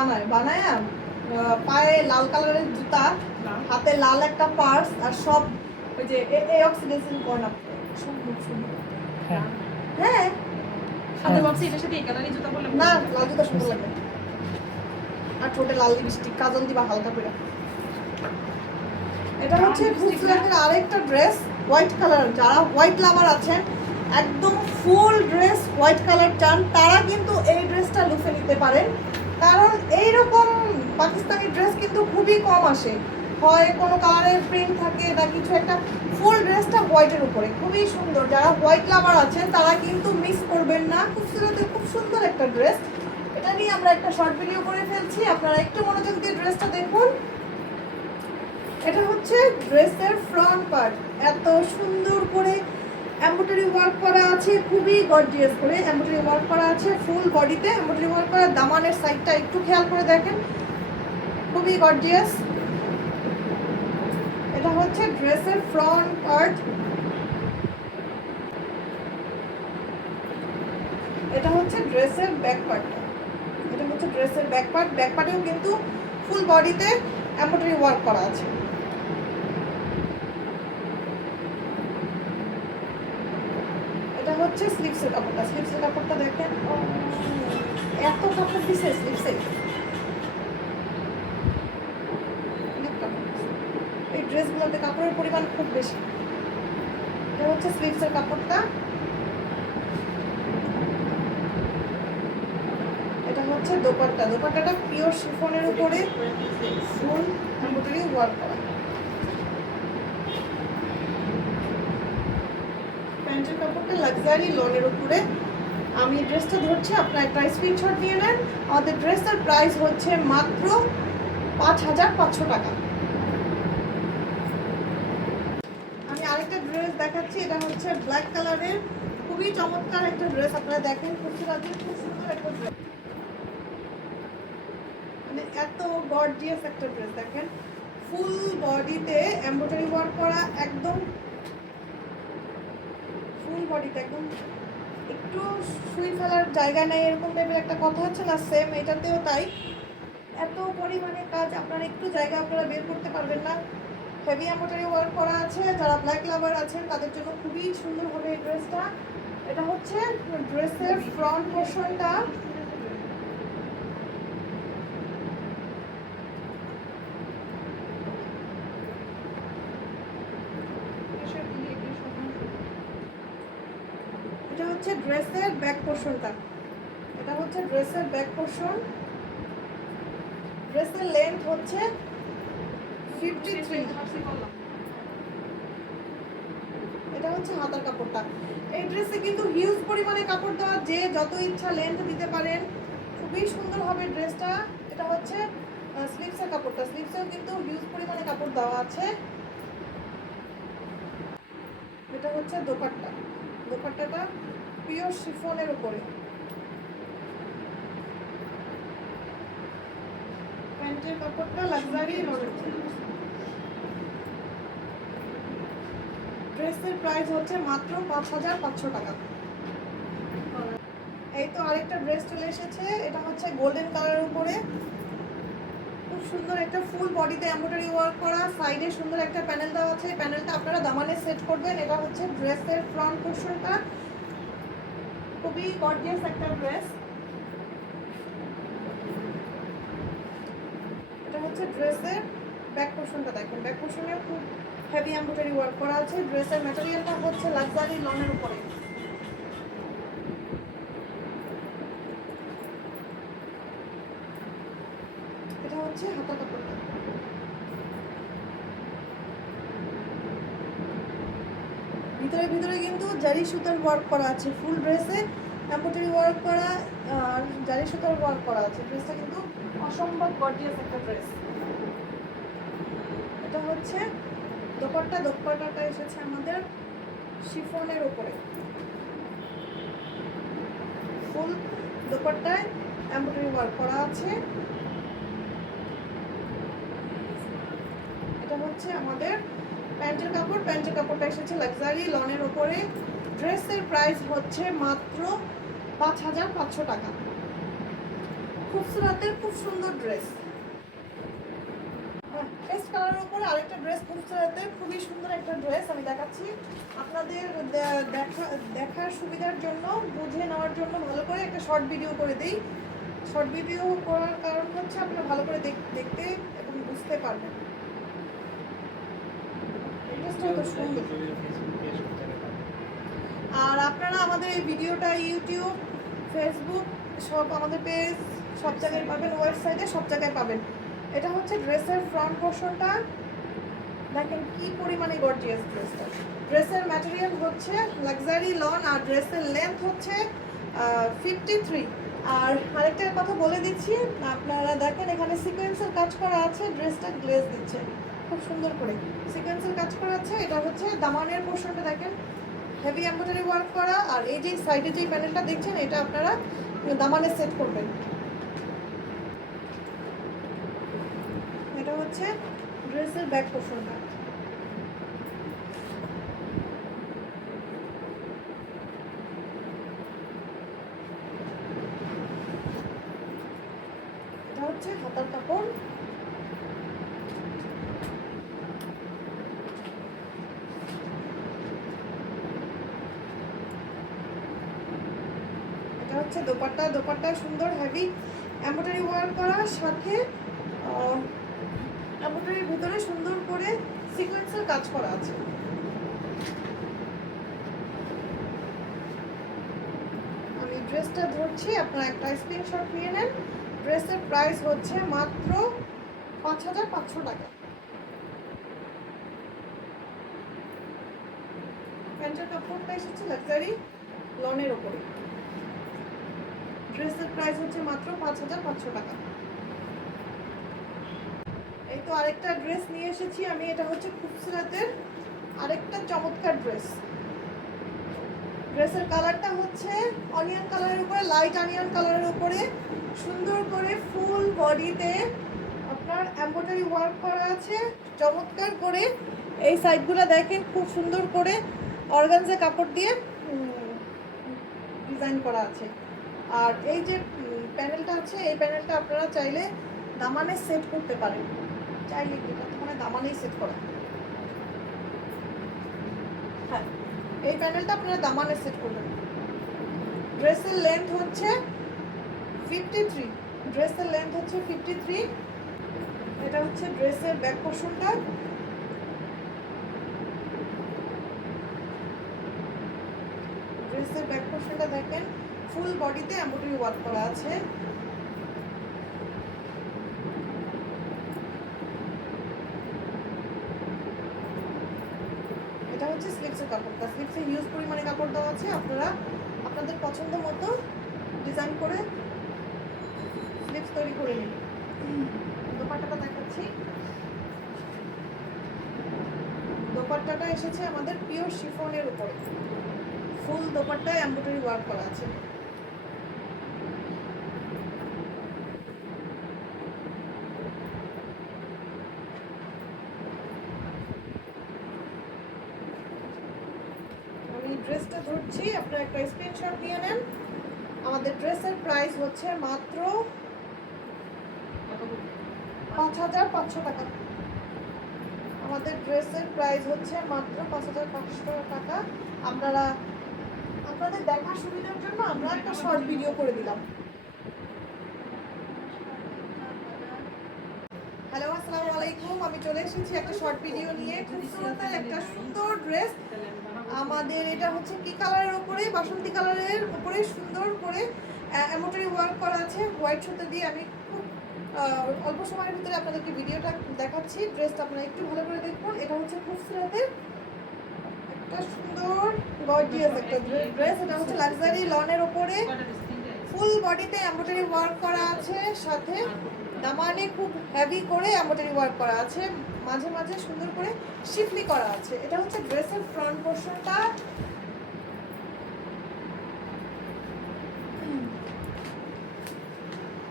বানায় বানায় পায়ে লাল কালারের জুতা, হাতে লাল একটা পার্স, আর সব ওই যে এই অক্সিডেশন কর্ন আপ সুন্দর সুন্দর। হ্যাঁ হ্যাঁ সাথে ভাবছি এটার সাথে এই কালারই জুতা পরলে না, লাল জুতা সুন্দর লাগে। আর ঠোঁটে লাল লিপস্টিক, কাজল দিবা হালকা করে। এটা হচ্ছে ফুলসুরাতের আরেকটা ড্রেস, হোয়াইট কালার। যারা হোয়াইট লাভার আছেন, একদম ফুল ড্রেস হোয়াইট কালার চান, তারা কিন্তু এই ড্রেসটা লুফে নিতে পারেন। কারণ এইরকম পাকিস্তানি ড্রেস কিন্তু খুবই কম আসে, হয় কোনো কালারের প্রিন্ট থাকে না কিছু একটা। ফুল ড্রেসটা হোয়াইটের উপরে খুবই সুন্দর। যারা হোয়াইট লাভার আছেন তারা কিন্তু মিস করবেন না। ফুলসুরাতের খুব সুন্দর একটা ড্রেস। এটা নিয়ে আমরা একটা শর্ট ভিডিও করে ফেলছি, আপনারা একটু মনোযোগ দিয়ে ড্রেসটা দেখুন। এটা হচ্ছে ড্রেসের ফ্রন্ট পার্ট, এত সুন্দর করে এমব্রয়ডারি ওয়ার্ক করা আছে, খুবই গর্জিয়াস করে এমব্রয়ডারি ওয়ার্ক করা আছে। ফুল বডিতে এমব্রয়ডারি ওয়ার্ক করা, দামানের সাইডটা একটু খেয়াল করে দেখেন, খুবই গর্জিয়াস। এটা হচ্ছে ড্রেসের ফ্রন্ট পার্ট। এটা হচ্ছে ড্রেসের ব্যাক পার্টটা। এটা হচ্ছে ড্রেসের ব্যাক পার্ট। ব্যাক পার্টেও কিন্তু ফুল বডিতে এমব্রয়ডারি ওয়ার্ক করা আছে। এটা হচ্ছে স্লিভসের কাপড়টা। স্লিভসের কাপড়টা দেখেন, এত কাপড় দিছে স্লিভসে, অনেক কাপড় দিছে। এই ড্রেসগুলোতে কাপড়ের পরিমাণ খুব বেশি। এটা হচ্ছে স্লিভসের কাপড়টা। এটা হচ্ছে দোপাট্টা। দোপাট্টাটা পিওর শিফনের উপরে ফুল এমব্রয়ডারি ওয়ার্ক করা। প্যান্টের কাপড়টা লাক্সারি লনের উপরে। আমি ড্রেসটা ধরছি, আপনার একটা স্ক্রিনশট নিয়ে নেন। আমাদের ড্রেসের প্রাইস হচ্ছে মাত্র 5500 টাকা। আমি আরেকটা ড্রেস দেখাচ্ছি, এটা হচ্ছে ব্ল্যাক কালারের, খুবই চমৎকার একটা ড্রেস। আপনারা দেখেন, খুব সুন্দর একটা ড্রেস, মানে এত গর্জিয়াস একটা ড্রেস। দেখেন ফুল বডিতে এমব্রয়ডারি ওয়ার্ক করা, একদম ফুল বডিতে, একদম একটু শুই ফেলার জায়গা নেই এরকম টাইপের একটা কথা আছে না, সেম এটাতেও তাই। এত পরিমাণে কাজ, আপনারা একটু জায়গা আপনারা বের করতে পারবেন না। হেভি এমব্রয়ডারি ওয়ার্ক করা আছে। যারা ব্ল্যাক লাভার আছেন তাদের জন্য খুবই সুন্দর হবে এই ড্রেসটা। এটা হচ্ছে ড্রেসের ফ্রন্ট পোর্শনটা। এটা হচ্ছে ড্রেসের ব্যাক পোর্শনটা। এটা হচ্ছে ড্রেসের ব্যাক পোর্শন। ড্রেসের লেন্থ হচ্ছে 53। এটা হচ্ছে হাতার কাপড়টা। এই ড্রেসে কিন্তু হিউজ পরিমাণে কাপড় দেওয়া, যে যত ইচ্ছা লেন্থ দিতে পারেন, খুবই সুন্দর হবে ড্রেসটা। এটা হচ্ছে স্লিভসের কাপড়টা। স্লিভসেও কিন্তু হিউজ পরিমাণে কাপড় দেওয়া আছে। এটা হচ্ছে দোপাট্টা। দোপাট্টাটা পিওর শিফনের উপরে। প্যান্টের কাপড়টা লাক্সারি লনের। ড্রেসের প্রাইস হচ্ছে মাত্র 5500 টাকা। এই তো আরেকটা ড্রেস চলে এসেছে, এটা হচ্ছে গোল্ডেন কালারের উপরে, খুব সুন্দর একটা ফুল বডিতে এমব্রয়ডারি ওয়ার্ক করা, সাইডে সুন্দর একটা প্যানেল দেওয়া আছে। প্যানেলটা আপনারা দামানে সেট করবেন। এটা হচ্ছে ড্রেসের ফ্রন্ট পোর্শনটা, খুবই গর্জিয়াস একটা ড্রেস। এটা হচ্ছে ড্রেসের ব্যাক পোর্শনটা। দেখেন ব্যাক পোর্শনে খুব হেভি এমব্রয়ডারি ওয়ার্ক করা আছে। ড্রেসের ম্যাটেরিয়ালটা হচ্ছে লাক্সারি লনের উপরে। এটা হচ্ছে হাতা কাপড়টা। ভিতরে ভিতরে কিন্তু জারি সুতার ওয়ার্ক করা আছে। ফুল ড্রেসে এমব্রয়ডারি ওয়ার্ক করা আর জারি সুতার ওয়ার্ক করা আছে। ড্রেসটা কিন্তু অসম্ভব গর্জিয়াস একটা ড্রেস। এটা হচ্ছে দোপাট্টা। দোপাট্টাটা এসেছে আমাদের শিফনের উপরে। ফুল দোপাট্টায় এমব্রয়ডারি ওয়ার্ক করা আছে। এটা হচ্ছে আমাদের প্যান্টের কাপড়। প্যান্টের কাপড়টা এসেছে লাক্সারি লনের উপরে। ড্রেসের প্রাইস হচ্ছে মাত্র 5500 টাকা। খুবসুরাতের খুব সুন্দর ড্রেস। পেস্ট কালারের উপরে আরেকটা ড্রেস, খুবসুরাতের খুবই সুন্দর একটা ড্রেস আমি দেখাচ্ছি আপনাদের দেখার সুবিধার জন্য, বুঝে নেওয়ার জন্য ভালো করে একটা শর্ট ভিডিও করে দিই। শর্ট ভিডিও করার কারণ হচ্ছে আপনারা ভালো করে দেখতে এবং বুঝতে পারবেন। এই ড্রেসটা তো সুন্দর। আর আপনারা আমাদের এই ভিডিওটা ইউটিউব, ফেসবুক, সব আমাদের পেজ সব জায়গায় পাবেন, ওয়েবসাইটে সব জায়গায় পাবেন। এটা হচ্ছে ড্রেসের ফ্রন্ট পোর্শনটা, দেখেন কি পরিমাণে গর্জিয়াস ড্রেসটা। ড্রেসের ম্যাটেরিয়াল হচ্ছে লাক্সারি লন, আর ড্রেসের লেন্থ হচ্ছে 53। আর আরেকটা কথা বলে দিচ্ছি, আপনারা দেখেন এখানে সিকোয়েন্সের কাজ করা আছে, ড্রেসটা গ্লেজ দিচ্ছে খুব সুন্দর করে, সিকোয়েন্সের কাজ করা আছে। এটা হচ্ছে দামানের পোর্শনটা দেখেন হেভি এমব্রয়ডারি ওয়ার্ক করা, আর এই যে সাইডে যে প্যানেলটা দেখছেন এটা আপনারা দামানে সেট করবেন। এটা হচ্ছে ড্রেসের ব্যাক পোর্শনটা। এটা হচ্ছে হাতার কাপড়। এটা হচ্ছে দোপাট্টা। দোপাট্টা সুন্দর হেভি এমব্রয়ডারি ওয়ার্ক করা, সাথে এমব্রয়ডারির ভিতরে সুন্দর করে সিকোয়েন্সের কাজ করা আছে। আমি ড্রেসটা ধরছি, আপনারা একটা স্ক্রিনশট নিয়ে নেন। ড্রেসের প্রাইস হচ্ছে মাত্র 5500 টাকা। প্যান্টের কাপড়টা এসেছে লাক্সারি লনের ওপরে। ড্রেসের প্রাইস হচ্ছে মাত্র 5500 টাকা। এই তো আরেকটা ড্রেস নিয়ে এসেছি আমি, এটা হচ্ছে খুবসুরাতের আরেকটা চমৎকার ড্রেস। ড্রেসের কালারটা হচ্ছে অনিয়ন কালারের উপরে, লাইট অনিয়ন কালারের উপরে সুন্দর করে ফুল বডিতে আপনার এমব্রয়ডারি ওয়ার্ক করা আছে চমৎকার করে। এই সাইডগুলো দেখেন খুব সুন্দর করে অর্গানজা কাপড় দিয়ে ডিজাইন করা আছে। আর এই যে প্যানেলটা আছে, এই প্যানেলটা আপনারা চাইলে দামানে সেট করতে পারেন, চাইলে মানে দামানেই সেট করা। হ্যাঁ, এই প্যানেলটা আপনারা দামানে সেট করবেন। ড্রেসের লেন্থ হচ্ছে 53। ড্রেসের লেন্থ হচ্ছে 53। এটা হচ্ছে ড্রেসের ব্যাক পোর্শনটা। ড্রেসের ব্যাক পোর্শনটা দেখেন ফুল বডিতে এমব্রয়ডারি ওয়ার্ক করা আছে। এটা হচ্ছে স্লিভসের কাপড়টা। স্লিভসে হিউজ পরিমাণে কাপড় দেওয়া আছে, আপনারা আপনাদের পছন্দ মতো ডিজাইন করে স্লিভস তৈরি করে নিন। দোপাট্টাটা দেখাচ্ছি। দোপাট্টাটা এসেছে আমাদের পিওর শিফনের উপরে, ফুল দোপাট্টায় এমব্রয়ডারি ওয়ার্ক করা আছে। আমি ড্রেসটা ধরছি, আপনারা একটা স্ক্রিনশট দিয়ে নেন। আমাদের ড্রেসের প্রাইস হচ্ছে মাত্র 5500 টাকা। আমাদের ড্রেসের প্রাইস হচ্ছে মাত্র 5500 টাকা। আপনারা আপনাদের দেখার সুবিধার জন্য আমরা একটা শর্ট ভিডিও করে দিলাম। হ্যালো, আসসালামু আলাইকুম। আমি চলে এসেছি একটা শর্ট ভিডিও নিয়ে। খুব সুন্দর একটা সুন্দর ড্রেস। আমাদের এটা হচ্ছে কি কালারের উপরে, বাসন্তী কালারের উপরে সুন্দর করে এমব্রয়ডারি ওয়ার্ক করা আছে হোয়াইট সুতো দিয়ে। আমি খুব অল্প সময়ের ভিতরে আপনাদেরকে ভিডিওটা দেখাচ্ছি। ড্রেসটা আপনারা একটু ভালো করে দেখুন। এটা হচ্ছে খুবসুরাতের একটা সুন্দর গর্জিয়াস একটা ড্রেস। এটা হচ্ছে লাক্সারি লনের উপরে ফুল বডিতে এমব্রয়ডারি ওয়ার্ক করা আছে, সাথে দামানে খুব হেভি করে এমব্রয়ডারি ওয়ার্ক করা আছে, মাঝে মাঝে সুন্দর করে শিফলি করা আছে। এটা হচ্ছে ড্রেসের ফ্রন্ট পোর্শনটা।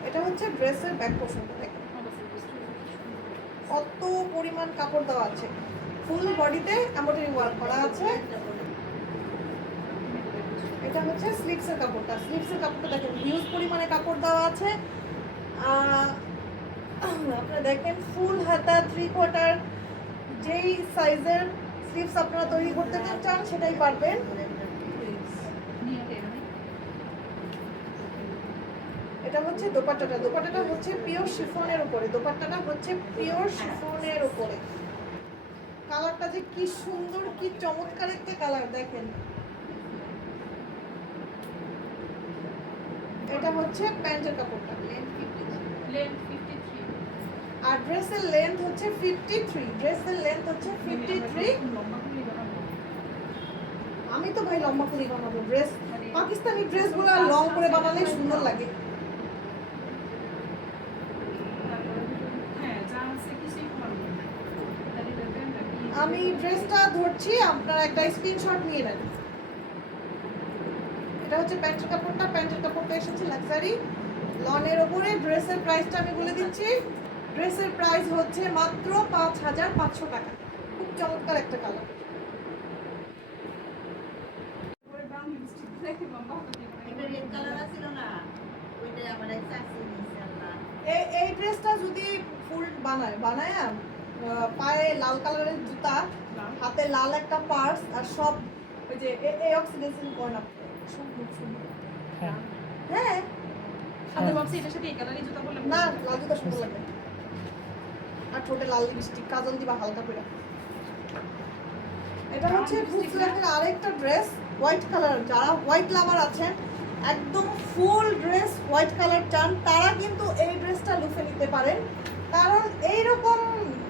এটা হচ্ছে ড্রেসের ব্যাক পোর্শনটা। দেখেন কত পরিমাণ কাপড় দেওয়া আছে, ফুল বডিতে এমব্রয়ডারি ওয়ার্ক করা আছে। এটা হচ্ছে স্লিভসের কাপড়টা। স্লিভসের কাপড়টা দেখেন হিউজ পরিমাণে কাপড় দেওয়া আছে, আপনারা দেখেন ফুল হাতা 3/4 যেই সাইজের স্লিভস আপনারা তৈরি করতে চান সেটাই পারবেন। এটা হচ্ছে দোপাট্টাটা। দোপাট্টাটা হচ্ছে পিওর শিফনের উপরে। দোপাট্টাটা হচ্ছে পিওর শিফনের উপরে। কালারটা যে কি সুন্দর, কি চমৎকার একটা কালার দেখেন। এটা হচ্ছে প্যান্টের কাপড়টা। আর ড্রেসের লেন্থ হচ্ছে 53। ড্রেসের লেন্থ হচ্ছে 53। আমি তো ভাই লম্বা করে বানাবো ড্রেস। পাকিস্তানি ড্রেসগুলো লং করে বানালে সুন্দর লাগে। আমি ড্রেসটা ধরছি, আপনারা একটা স্ক্রিনশট নিয়ে নেন। এটা হচ্ছে প্যান্টের কাপড়টা। প্যান্টের কাপড়টা এসেছে লাক্সারি লনের উপরে। ড্রেসের প্রাইসটা আমি বলে দিচ্ছি। ড্রেসের প্রাইস হচ্ছে মাত্র 5500 টাকা। খুব চমৎকার একটা কালার। এই ড্রেসটা যদি ফুল বানায় পায়ে লাল কালারের জুতা, হাতে লাল একটা পার্স, আর সব ওই যে এই অক্সিডেশন কর্নার সব খুব সুন্দর। হ্যাঁ সাথে ভাবছি এটার সাথে এই কালারই জুতা পরলে না, লাল জুতা সুন্দর লাগে। আর ঠোঁটে লাল লিপস্টিক, কাজল দিবা হালকা করে। এটা হচ্ছে ফুলসুলাকের আরেকটা ড্রেস, হোয়াইট কালার। যারা হোয়াইট লাভার আছেন, একদম ফুল ড্রেস হোয়াইট কালার চান, তারা কিন্তু এই ড্রেসটা লুফে নিতে পারেন। কারণ এইরকম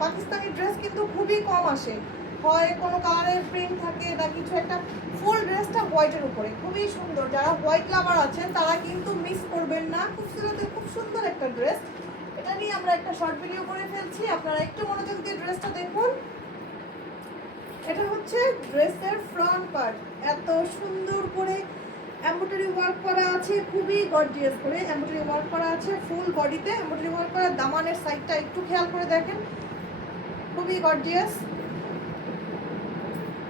পাকিস্তানি ড্রেস কিন্তু খুবই কম আসে। হয় কোনো কালারের প্রিন্ট থাকে বা কিছু একটা। ফুল ড্রেসটা হোয়াইটের উপরে খুবই সুন্দর। যারা হোয়াইট লাভার আছেন তারা কিন্তু মিস করবেন না। খুব সুন্দর একটা ড্রেস। এটা নিয়ে আমরা একটা শর্ট ভিডিও করে ফেলছি, আপনারা একটু মনোযোগ দিয়ে ড্রেসটা দেখুন। এটা হচ্ছে ড্রেসের ফ্রন্ট পার্ট। এত সুন্দর করে এমব্রয়ডারি ওয়ার্ক করা আছে, খুবই গর্জিয়াস করে এমব্রয়ডারি ওয়ার্ক করা আছে। ফুল বডিতে এমব্রয়ডারি ওয়ার্ক করা। দামানের সাইডটা একটু খেয়াল করে দেখেন, খুবই গর্জিয়াস।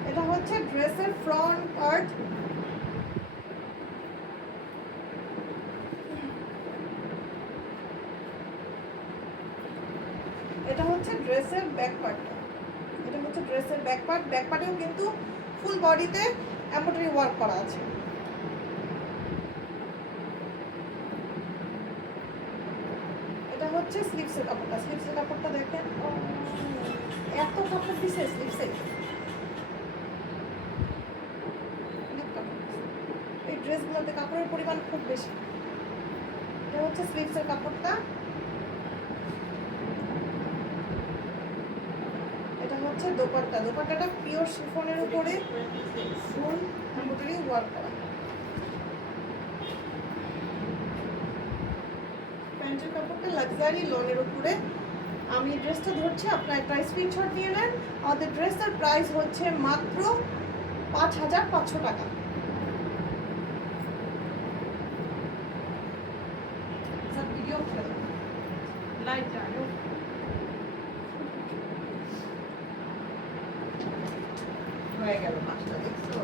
এটা হচ্ছে ড্রেসের ফ্রন্ট পার্ট। এটা হচ্ছে ড্রেসের ব্যাক পার্টটা। এটা হচ্ছে ড্রেসের ব্যাক পার্ট। ব্যাক পার্টেও কিন্তু ফুল বডিতে এমব্রয়ডারি ওয়ার্ক করা আছে। এটা হচ্ছে স্লিভসের কাপড়টা। স্লিভসের কাপড়টা দেখেন, এত কাপড় দিছে স্লিভসে। এই ড্রেসগুলোতে কাপড়ের পরিমাণ খুব বেশি। এটা হচ্ছে স্লিভসের কাপড়টা। এটা হচ্ছে দোপাট্টা। দোপাট্টাটা পিওর শিফনের উপরে ফুল এমব্রয়ডারি ওয়ার্ক করা। প্যান্টের কাপড়টা লাক্সারি লনের উপরে। আমি ড্রেসটা ধরছি, আপনার একটা স্ক্রিনশট নিয়ে নেন। আমাদের ড্রেসের প্রাইস হচ্ছে মাত্র 5500 টাকা। ভিডিও লাইটটা হয়ে গেল 5টা, দেখছো?